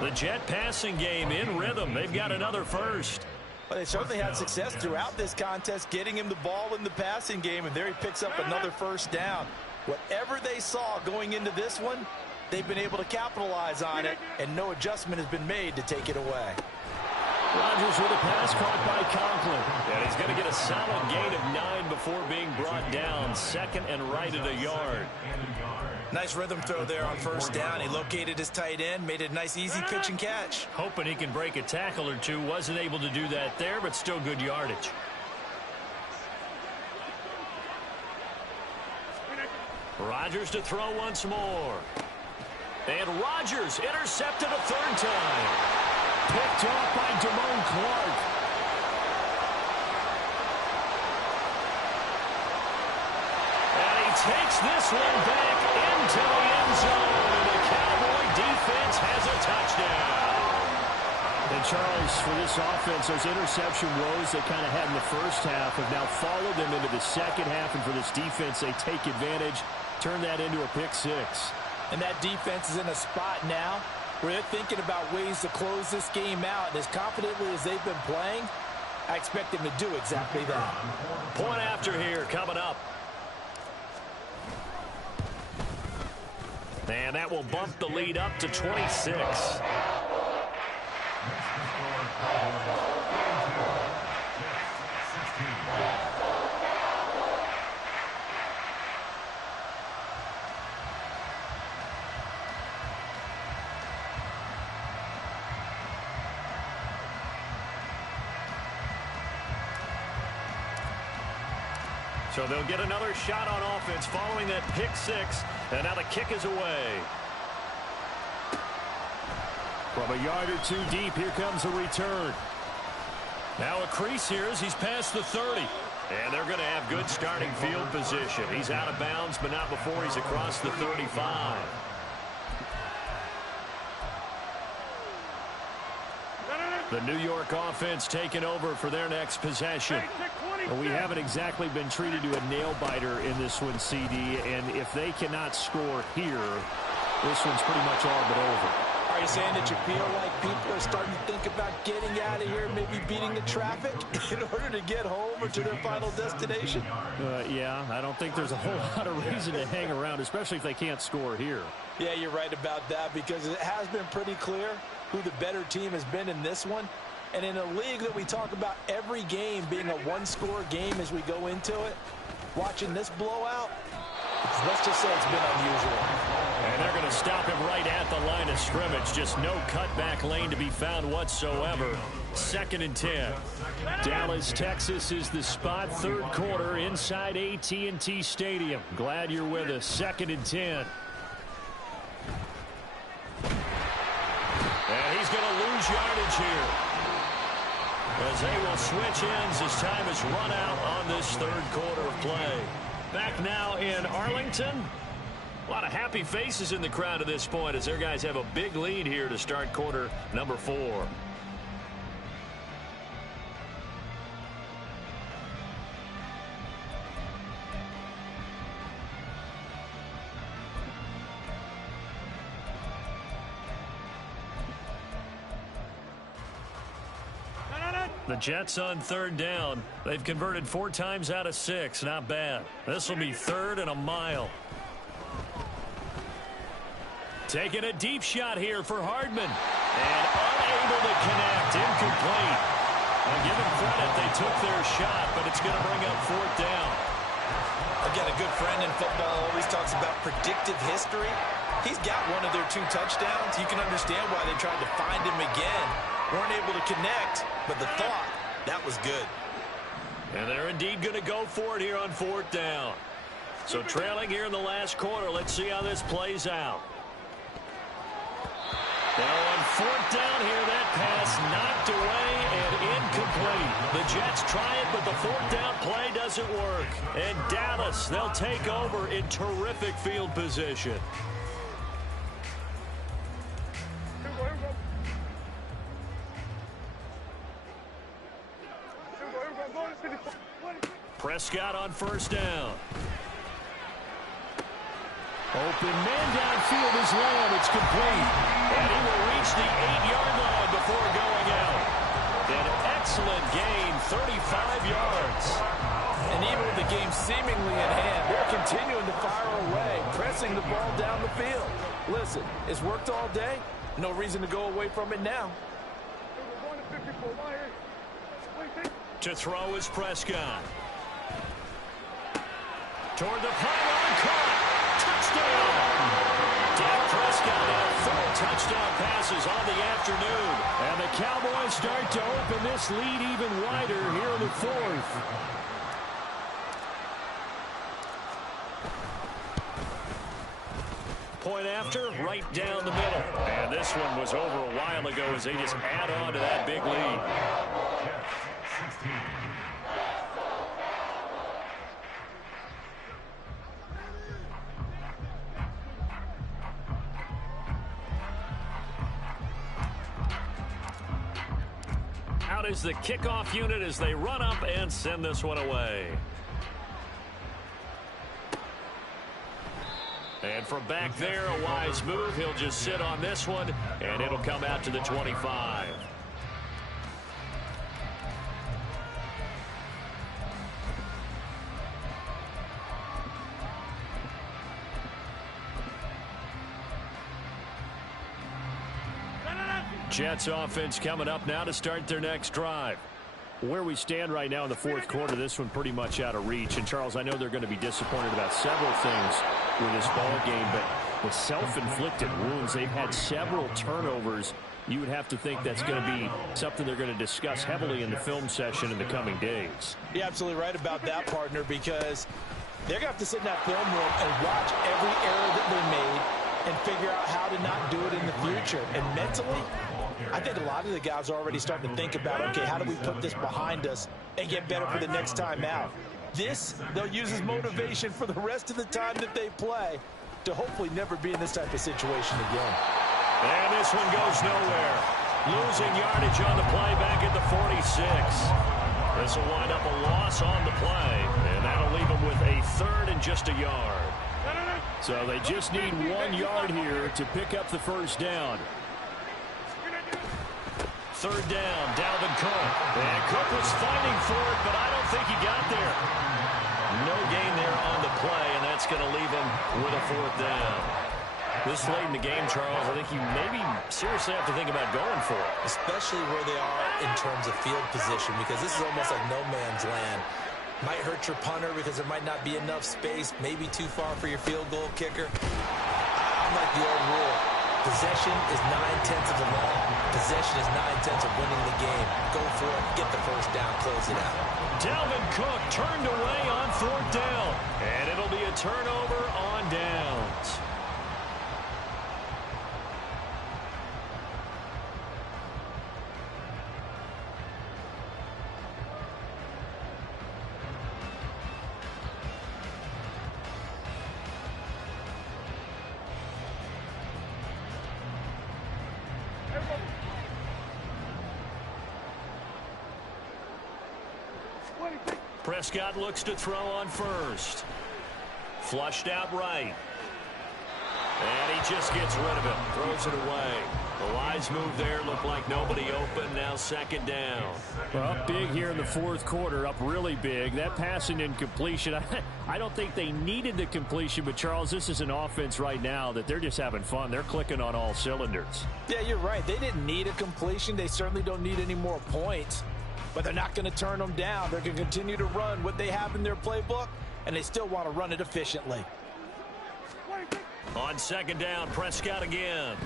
The Jet passing game in rhythm. They've got another first. Well, they certainly had success throughout this contest getting him the ball in the passing game, and there he picks up another first down. Whatever they saw going into this one, they've been able to capitalize on it, and no adjustment has been made to take it away. Rodgers with a pass caught by Conklin. And he's going to get a solid gain of 9 before being brought down. 2nd and right at a yard. Nice rhythm throw there on first down. He located his tight end, made it a nice easy pitch and catch. Hoping he can break a tackle or two. Wasn't able to do that there, but still good yardage. Rodgers to throw once more. And Rodgers intercepted a 3rd time. Picked off by Damone Clark. And he takes this one back into the end zone. And the Cowboy defense has a touchdown. And Charles, for this offense, those interception woes they kind of had in the first half have now followed them into the second half. And for this defense, they take advantage, turn that into a pick 6. And that defense is in a spot now where they're thinking about ways to close this game out. And as confidently as they've been playing, I expect them to do exactly that. Point after here coming up. And that will bump the lead up to 26. So they'll get another shot on offense following that pick 6. And now the kick is away. From a yard or two deep, here comes a return. Now a crease here as he's past the 30. And they're going to have good starting field position. He's out of bounds, but not before he's across the 35. The New York offense taking over for their next possession. We haven't exactly been treated to a nail-biter in this one, CD, and if they cannot score here, this one's pretty much all but over. Are you saying that you feel like people are starting to think about getting out of here, maybe beating the traffic in order to get home or to their final destination? Yeah, I don't think there's a whole lot of reason to hang around, especially if they can't score here. Yeah, you're right about that, because it has been pretty clear who the better team has been in this one. And in a league that we talk about every game being a one-score game as we go into it, watching this blowout, let's just say it's been unusual. And they're going to stop him right at the line of scrimmage. Just no cutback lane to be found whatsoever. 2nd and 10. Dallas, Texas is the spot. 3rd quarter inside AT&T Stadium. Glad you're with us. 2nd and 10. And he's going to lose yardage here, as they will switch ends as time is run out on this 3rd quarter of play. Back now in Arlington. A lot of happy faces in the crowd at this point as their guys have a big lead here to start quarter number 4. The Jets on 3rd down. They've converted 4 times out of 6. Not bad. This will be 3rd and a mile. Taking a deep shot here for Hardman. And unable to connect. Incomplete. I'll give them credit. They took their shot, but it's going to bring up 4th down. Again, a good friend in football always talks about predictive history. He's got one of their 2 touchdowns. You can understand why they tried to find him again. Weren't able to connect, but the thought, that was good. And they're indeed going to go for it here on 4th down. So trailing here in the last quarter. Let's see how this plays out. Now on 4th down here, that pass knocked away and incomplete. The Jets try it, but the 4th down play doesn't work. And Dallas, they'll take over in terrific field position. Prescott on 1st down. Open man downfield is Lamb. It's complete. And he will reach the 8-yard line before going out. An excellent gain, 35 yards. And even with the game seemingly in hand, they're continuing to fire away, pressing the ball down the field. Listen, it's worked all day. No reason to go away from it now. To throw is Prescott. Toward the pylon, caught. Touchdown! Dak Prescott had 4 touchdown passes on the afternoon. And the Cowboys start to open this lead even wider here in the 4th. Point after, right down the middle. And this one was over a while ago as they just add on to that big lead. Out is the kickoff unit as they run up and send this one away. And from back there, a wise move. He'll just sit on this one, and it'll come out to the 25. Jets offense coming up now to start their next drive. Where we stand right now in the 4th quarter, this one pretty much out of reach. And, Charles, I know they're going to be disappointed about several things with this ball game, but with self-inflicted wounds, they've had several turnovers. You would have to think that's going to be something they're going to discuss heavily in the film session in the coming days. You're absolutely right about that, partner, because they're going to have to sit in that film room and watch every error that they made and figure out how to not do it in the future. And mentally, I think a lot of the guys are already starting to think about, okay, how do we put this behind us and get better for the next time out? This, they'll use as motivation for the rest of the time that they play to hopefully never be in this type of situation again. And this one goes nowhere. Losing yardage on the play back at the 46. This will wind up a loss on the play, and that'll leave them with a third and just a yard. So they just need 1 yard here to pick up the first down. Third down, Dalvin Cook. And Cook was fighting for it, but I don't think he got there. No gain there on the play, and that's going to leave him with a fourth down. This late in the game, Charles, I think you maybe seriously have to think about going for it. Especially where they are in terms of field position, because this is almost like no man's land. Might hurt your punter because there might not be enough space, maybe too far for your field goal kicker. I'm like the old rule. Possession is 9/10 of the law. Possession is 9/10 of winning the game. Go for it, get the first down, close it out. Dalvin Cook turned away on fourth down, and it'll be a turnover on downs. Prescott looks to throw on first. Flushed out right. And he just gets rid of it. Throws it away. The Lions move there. Looked like nobody open. Now second down. Well, up big here in the fourth quarter. Up really big. That passing incompletion. I don't think they needed the completion. But, Charles, this is an offense right now that they're just having fun. They're clicking on all cylinders. Yeah, you're right. They didn't need a completion. They certainly don't need any more points. But they're not going to turn them down. They're going to continue to run what they have in their playbook, and they still want to run it efficiently. On second down, Prescott again.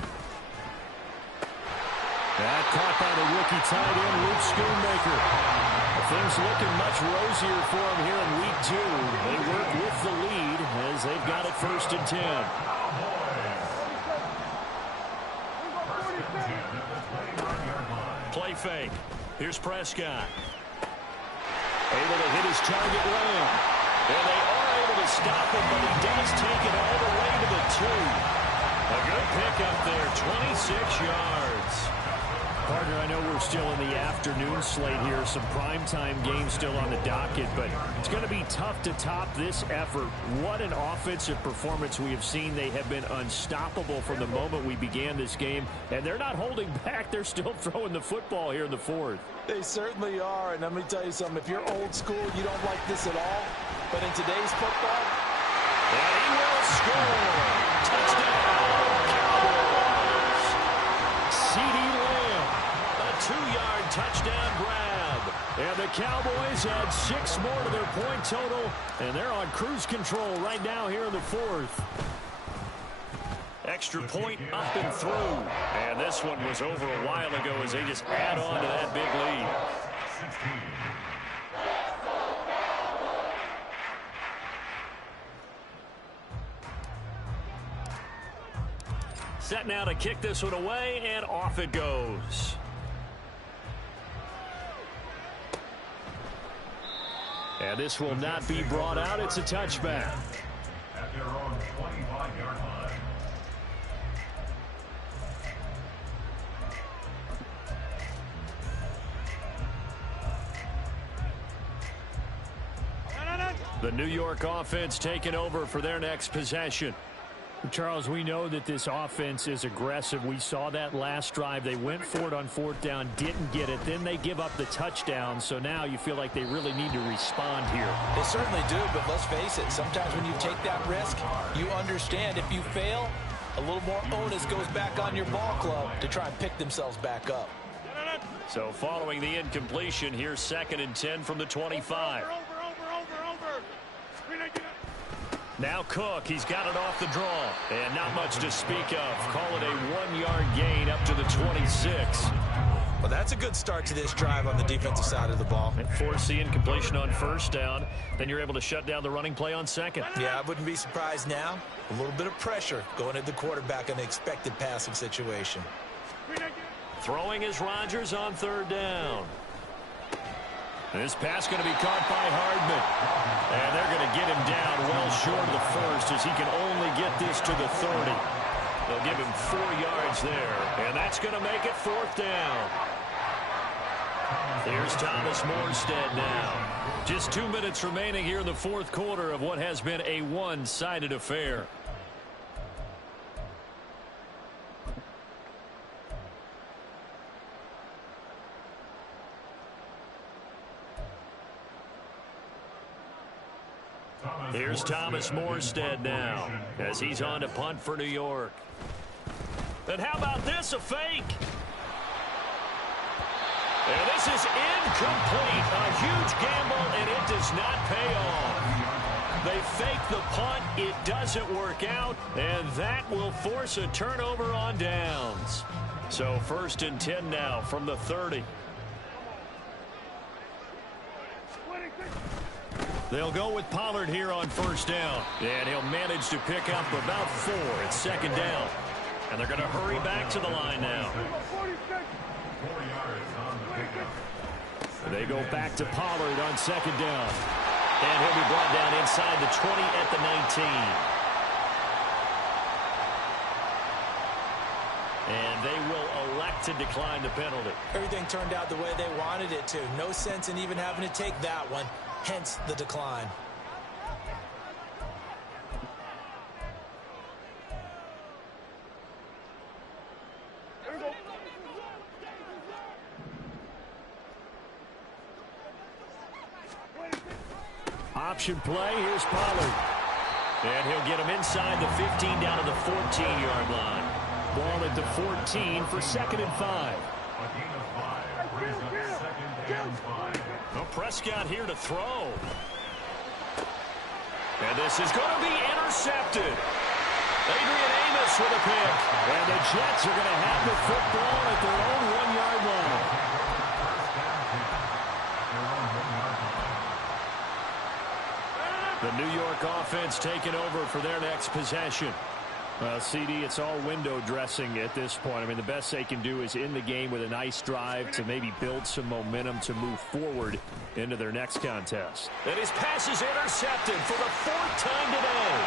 That caught by the rookie tight end, Luke Schoonmaker. Things looking much rosier for him here in week 2. They work with the lead as they've got it first and 10. Play fake. Here's Prescott. Able to hit his target Lamb. And they are able to stop him, but he does take it all the way to the 2. A good pickup there, 26 yards. Partner, I know we're still in the afternoon slate here. Some primetime games still on the docket, but it's going to be tough to top this effort. What an offensive performance we have seen. They have been unstoppable from the moment we began this game, and they're not holding back. They're still throwing the football here in the fourth. They certainly are, and let me tell you something. If you're old school, you don't like this at all. But in today's football, and he will score. Touchdown, Cowboys. CeeDee Lamb, a 2-yard touchdown grab. And the Cowboys add 6 more to their point total, and they're on cruise control right now here in the fourth. Extra point up and through. And this one was over a while ago as they just add on to that big lead. Set now to kick this one away, and off it goes. And this will not be brought out. It's a touchback. At their own 25-yard line. The New York offense taking over for their next possession. Charles, we know that this offense is aggressive. We saw that last drive. They went for it on fourth down, didn't get it. Then they give up the touchdown. So now you feel like they really need to respond here. They certainly do, but let's face it. Sometimes when you take that risk, you understand if you fail, a little more onus goes back on your ball club to try and pick themselves back up. So following the incompletion, here's second and 10 from the 25. Now Cook, he's got it off the draw. And not much to speak of. Call it a 1-yard gain up to the 26. Well, that's a good start to this drive on the defensive side of the ball. And force the incompletion on first down. Then you're able to shut down the running play on second. Yeah, I wouldn't be surprised now. A little bit of pressure going at the quarterback in an expected passing situation. Throwing is Rodgers on third down. This pass going to be caught by Hardman. And they're going to get him down well short of the first as he can only get this to the 30. They'll give him 4 yards there, and that's going to make it 4th down. Here's Thomas Morstead now. Just 2 minutes remaining here in the 4th quarter of what has been a one-sided affair. Here's Thomas Morstead now as he's on to punt for New York. And how about this, a fake? And this is incomplete. A huge gamble, and it does not pay off. They fake the punt. It doesn't work out, and that will force a turnover on downs. So 1st and 10 now from the 30. They'll go with Pollard here on 1st down. And he'll manage to pick up about 4. It's 2nd down. And they're going to hurry back to the line now. They go back to Pollard on 2nd down. And he'll be brought down inside the 20 at the 19. And they will elect to decline the penalty. Everything turned out the way they wanted it to. No sense in even having to take that one. Hence the decline. Option play. Here's Pollard. And he'll get him inside the 15 down to the 14-yard line. Ball at the 14 for 2nd and 5. A gain of 5 brings up 2nd and 5. Well, Prescott here to throw. And this is going to be intercepted. Adrian Amos with a pick. And the Jets are going to have the football at their own 1-yard line. The New York offense taking over for their next possession. Well, CD, it's all window dressing at this point. I mean, the best they can do is in the game with a nice drive to maybe build some momentum to move forward into their next contest. And his pass is intercepted for the 4th time today.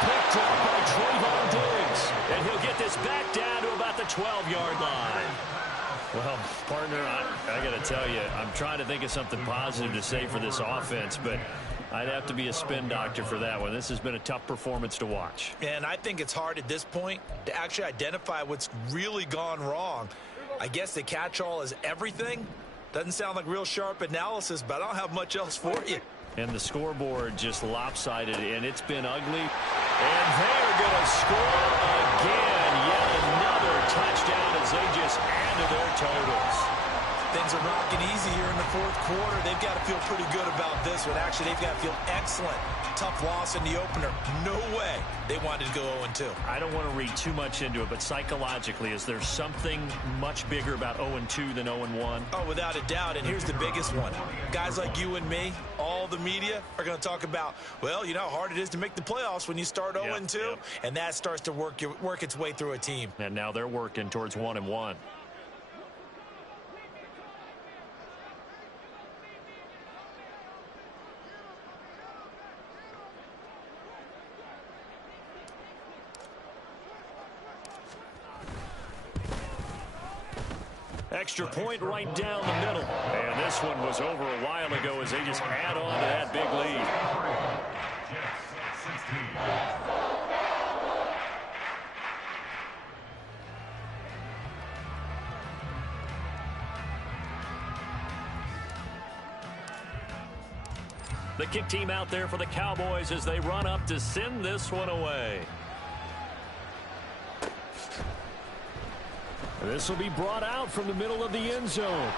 Picked up by Trayvon Diggs. And he'll get this back down to about the 12-yard line. Well, partner, I got to tell you, I'm trying to think of something positive to say for this offense, but I'd have to be a spin doctor for that one. This has been a tough performance to watch. And I think it's hard at this point to actually identify what's really gone wrong. I guess the catch-all is everything. Doesn't sound like real sharp analysis, but I don't have much else for you. And the scoreboard just lopsided, and it's been ugly. And they're going to score again. Yet another touchdown as they just add to their totals. Things are rocking easy here in the 4th quarter. They've got to feel pretty good about this one. Actually, they've got to feel excellent. Tough loss in the opener. No way they wanted to go 0-2. I don't want to read too much into it, but psychologically, is there something much bigger about 0-2 than 0-1? Oh, without a doubt, and here's the biggest one. Guys like you and me, all the media, are going to talk about, well, you know how hard it is to make the playoffs when you start 0-2, and that starts to work its way through a team. And now they're working towards 1-1. Extra point right down the middle. And this one was over a while ago as they just add on to that big lead. The kick team out there for the Cowboys as they run up to send this one away. This will be brought out from the middle of the end zone.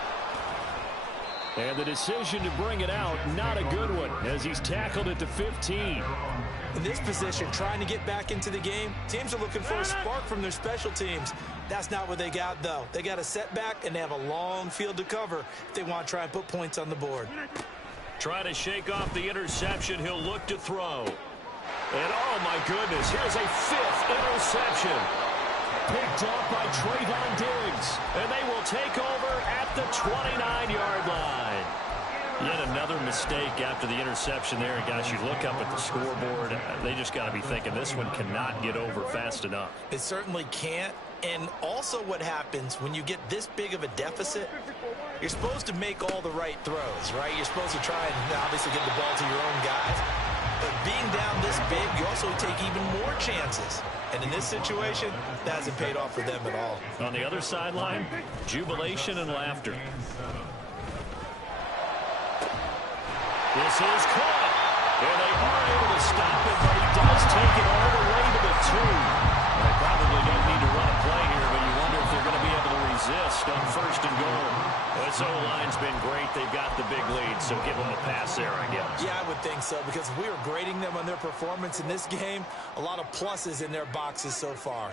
And the decision to bring it out, not a good one, as he's tackled it to 15. In this position, trying to get back into the game, teams are looking for a spark from their special teams. That's not what they got, though. They got a setback, and they have a long field to cover if they want to try and put points on the board. Trying to shake off the interception, he'll look to throw. And, oh, my goodness, here's a 5th interception. Picked off by Trayvon Diggs. And they will take over at the 29-yard line. Yet another mistake after the interception there. And guys, you look up at the scoreboard, they just got to be thinking this one cannot get over fast enough. It certainly can't. And also what happens when you get this big of a deficit, you're supposed to make all the right throws, right? You're supposed to try and obviously get the ball to your own guys. But being down this big, you also take even more chances. And in this situation, that hasn't paid off for them at all. On the other sideline, jubilation and laughter. This is caught. And they are able to stop it, but he does take it all the way to the 2. They probably don't need to run a play here, but you wonder if they're going to be able to resist on 1st and goal. This O-line's been great. They've got the big lead, so give them a pass there, I guess. Yeah, I would think so, because if we were grading them on their performance in this game, a lot of pluses in their boxes so far.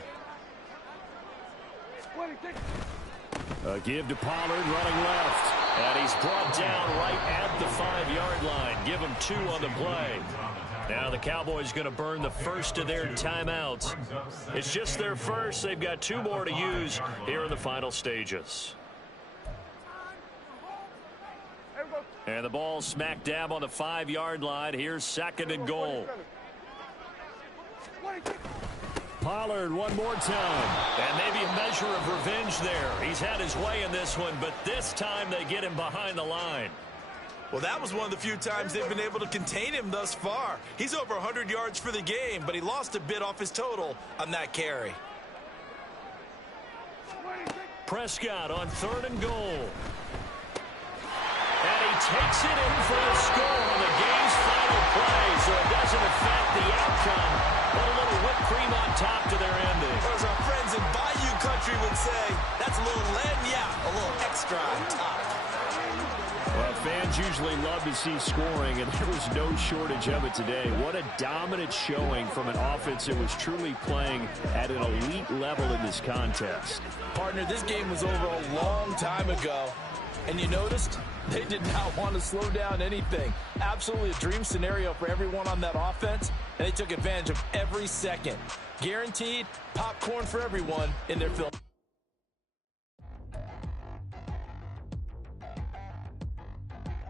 A give to Pollard running left. And he's brought down right at the 5-yard line. Give him 2 on the play. Now the Cowboys going to burn the first of their timeouts. It's just their first. They've got 2 more to use here in the final stages. And the ball smack dab on the 5-yard line. Here's 2nd and goal. Pollard one more time. And maybe a measure of revenge there. He's had his way in this one, but this time they get him behind the line. Well, that was one of the few times they've been able to contain him thus far. He's over 100 yards for the game, but he lost a bit off his total on that carry. Prescott on 3rd and goal. And he takes it in for the score on the game's final play, so it doesn't affect the outcome, but a little whipped cream on top to their ending. Or as our friends in Bayou Country would say, that's a little a little extra on top. Well, fans usually love to see scoring, and there was no shortage of it today. What a dominant showing from an offense that was truly playing at an elite level in this contest. Partner, this game was over a long time ago, and you noticed they did not want to slow down anything. Absolutely a dream scenario for everyone on that offense, and they took advantage of every second. Guaranteed popcorn for everyone in their film.